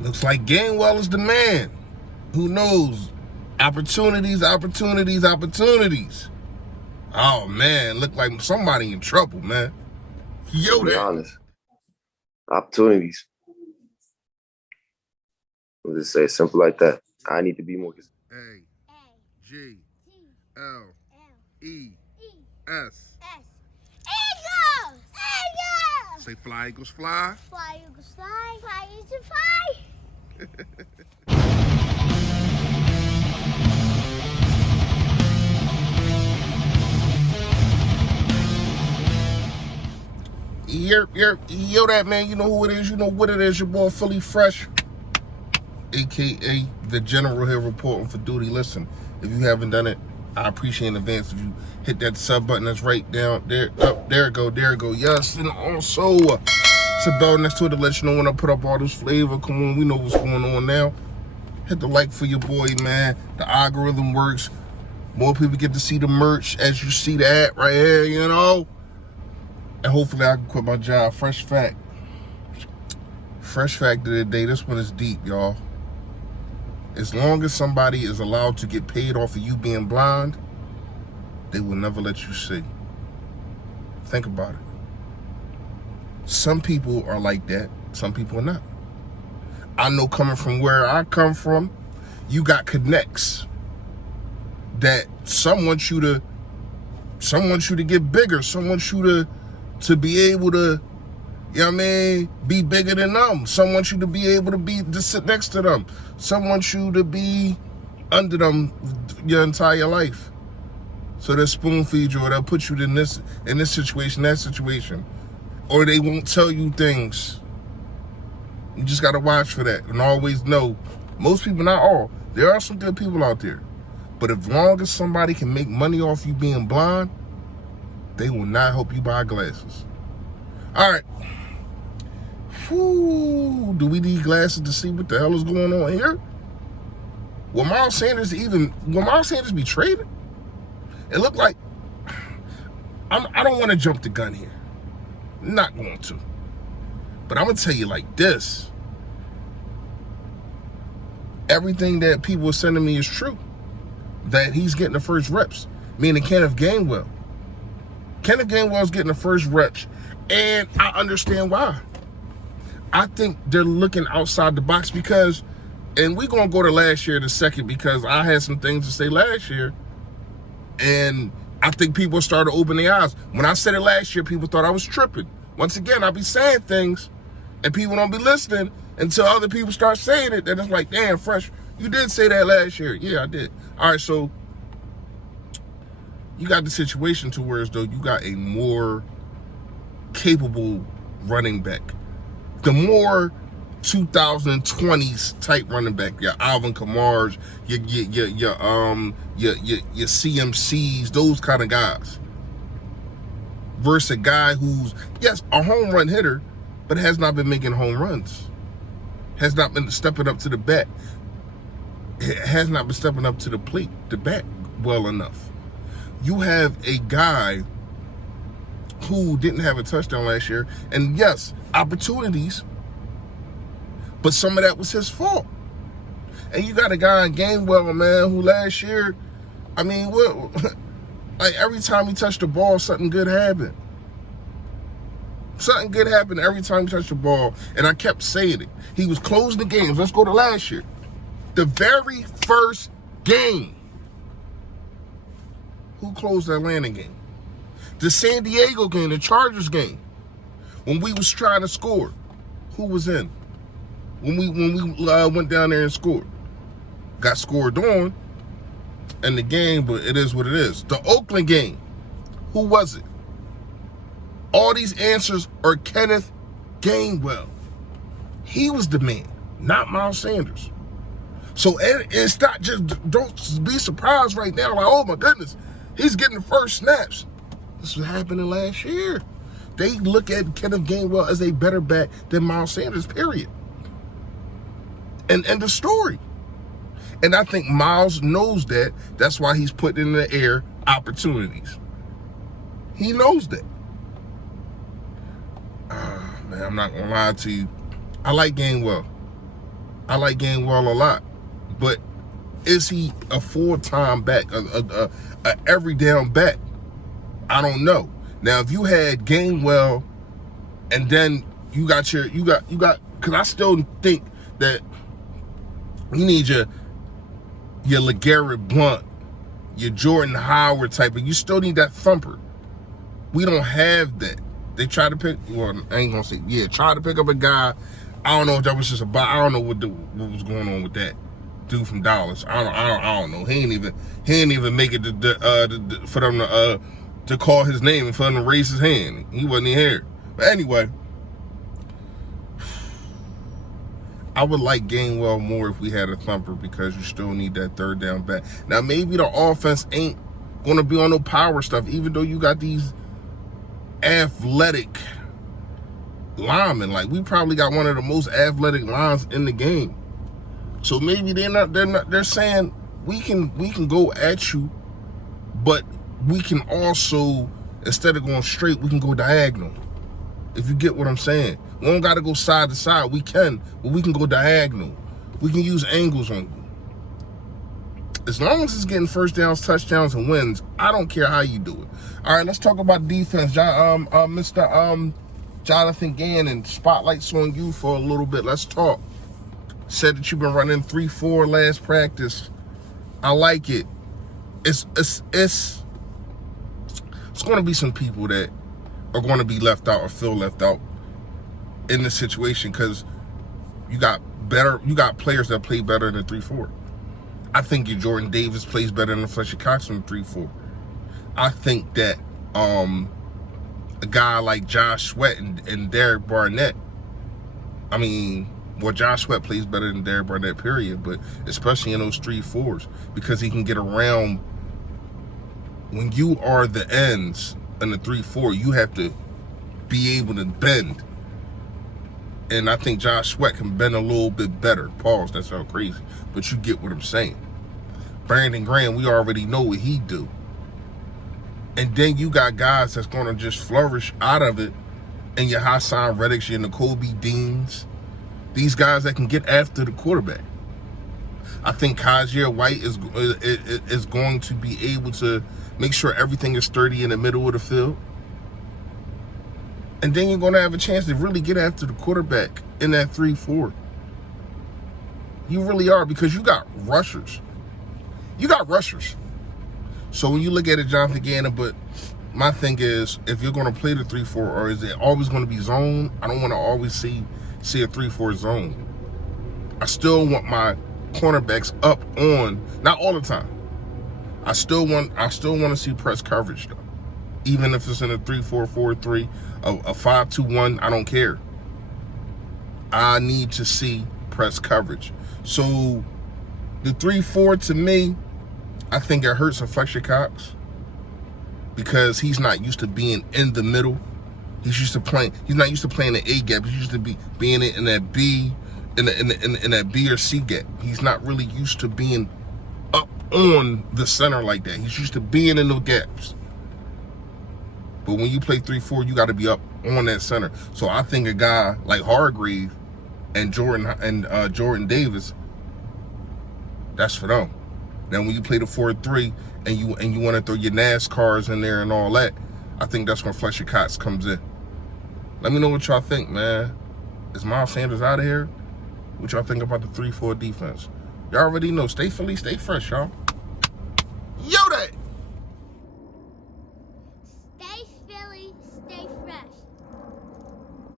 Looks like Gainwell is the man. Who knows? Opportunities. Oh man, look like somebody in trouble, man. Yo, To be that. honest, opportunities. I'll just say it simple like that. I need to be more. A-G-L-E-S. Eagles! Eagles! Say fly, Eagles, fly. Fly, Eagles, fly. Fly, Eagles, fly. Yo, that man, you know who it is, you know what it is, your boy Philly Fresh, aka the General here reporting for duty. Listen, if you haven't done it, I appreciate in advance if you hit that sub button that's right down there. There it go. Yes, and also it's a bell next to it to let you know when I put up all this flavor. Come on, we know what's going on now. Hit the like for your boy, man. The algorithm works. More people get to see the merch as you see that right here, you know. And hopefully I can quit my job. Fresh fact of the day. This one is deep, y'all. As long as somebody is allowed to get paid off of you being blind, they will never let you see. Think about it. Some people are like that. Some people are not. I know coming from where I come from, you got connects that some want you to get bigger. Some want you to be able to, you know what I mean, be bigger than them. Some want you to be able to sit next to them. Some want you to be under them your entire life. So they'll spoon feed you, or they'll put you in this situation, that situation. Or they won't tell you things. You just gotta watch for that and always know, most people, not all, there are some good people out there. But as long as somebody can make money off you being blind, they will not help you buy glasses. All right. Whew, do we need glasses to see what the hell is going on here? Will Miles Sanders be traded? It looked like, I don't want to jump the gun here. I'm not going to. But I'm going to tell you like this. Everything that people are sending me is true. That he's getting the first reps, meaning Kenneth Gainwell. Kenneth Gainwell's getting the first reps, and I understand why. I think they're looking outside the box because, and we're going to go to last year in a second because I had some things to say last year, and I think people started to open their eyes. When I said it last year, people thought I was tripping. Once again, I be saying things, and people don't be listening until other people start saying it, then it's like, damn, Fresh, you did say that last year. Yeah, I did. All right, so you got the situation to where as though you got a more capable running back. The more 2020s type running back, your Alvin Kamars, your CMCs, those kind of guys. Versus a guy who's, yes, a home run hitter, but has not been making home runs. Has not been stepping up to the bat. Has not been stepping up to the plate, the bat, well enough. You have a guy who didn't have a touchdown last year, and yes, opportunities, but some of that was his fault. And you got a guy in Gainwell, man, who last year, I mean, like every time he touched the ball, something good happened. Something good happened every time he touched the ball, and I kept saying it. He was closing the games. Let's go to last year. The very first game. Who closed the Atlanta game? The San Diego game, the Chargers game. When we was trying to score, who was in? When we went down there and scored. Got scored on in the game, but it is what it is. The Oakland game, who was it? All these answers are Kenneth Gainwell. He was the man, not Miles Sanders. So it's not just, don't be surprised right now, like, oh my goodness, he's getting the first snaps. This was happening last year. They look at Kenneth Gainwell as a better back than Miles Sanders, period. And the story. And I think Miles knows that. That's why he's putting in the air opportunities. He knows that. Man, I'm not gonna lie to you. I like Gainwell. I like Gainwell a lot. But is he a full-time back, a every down back? I don't know. Now, if you had Gainwell and then you got, because I still think that you need your LeGarrette Blount, your Jordan Howard type, but you still need that thumper. We don't have that. They try to pick, well, I ain't gonna say, yeah, try to pick up a guy. I don't know if that was just I don't know what was going on with that dude from Dallas. I don't know. He ain't even make it for them to call his name and for him to raise his hand. He wasn't even here. But anyway, I would like Gainwell more if we had a thumper, because you still need that third down back. Now, maybe the offense ain't going to be on no power stuff, even though you got these athletic linemen. Like, we probably got one of the most athletic lines in the game. So maybe they're saying we can go at you, but we can also, instead of going straight, we can go diagonal. If you get what I'm saying. We don't got to go side to side. We can, but we can go diagonal. We can use angles on you. As long as it's getting first downs, touchdowns, and wins, I don't care how you do it. All right, let's talk about defense. Mr. Jonathan Gannon, spotlight's on you for a little bit. Let's talk. Said that you've been running 3-4 last practice. I like it. It's going to be some people that are going to be left out or feel left out in this situation, because you got players that play better than 3-4. I think your Jordan Davis plays better than Fletcher Cox in 3-4. I think that a guy like Josh Sweat and Derek Barnett, Josh Sweat plays better than Derek Barnett, period, but especially in those 3-4s, because he can get around. When you are the ends in the 3-4, you have to be able to bend. And I think Josh Sweat can bend a little bit better. Pause, that sounds crazy, but you get what I'm saying. Brandon Graham, we already know what he do. And then you got guys that's going to just flourish out of it, and your Hassan Reddicks, your N'Kobe Deans, these guys that can get after the quarterback. I think Kajir White is going to be able to make sure everything is sturdy in the middle of the field. And then you're going to have a chance to really get after the quarterback in that 3-4. You really are, because you got rushers. So when you look at it, Jonathan Gannon, but my thing is, if you're going to play the 3-4, or is it always going to be zone? I don't want to always see a 3-4 zone. I still want my cornerbacks up on, not all the time. I still want to see press coverage though. Even if it's in a 3-4-4-3, a 5-2-1, I don't care. I need to see press coverage. So the 3-4, to me, I think it hurts a Fletcher Cox, because he's not used to being in the middle. He's not used to playing the A gap. He's used to being in that B, in that B or C gap. He's not really used to being up on the center like that. He's used to being in the gaps. But when you play 3-4, you got to be up on that center. So I think a guy like Hargrave and Jordan Davis, that's for them. Now when you play the 4-3 and you want to throw your NASCARs in there and all that, I think that's when Fletcher Cox comes in. Let me know what y'all think, man. Is Miles Sanders out of here? What y'all think about the 3-4 defense? Y'all already know. Stay Philly, stay fresh, y'all. Yo, that. Stay Philly, stay fresh.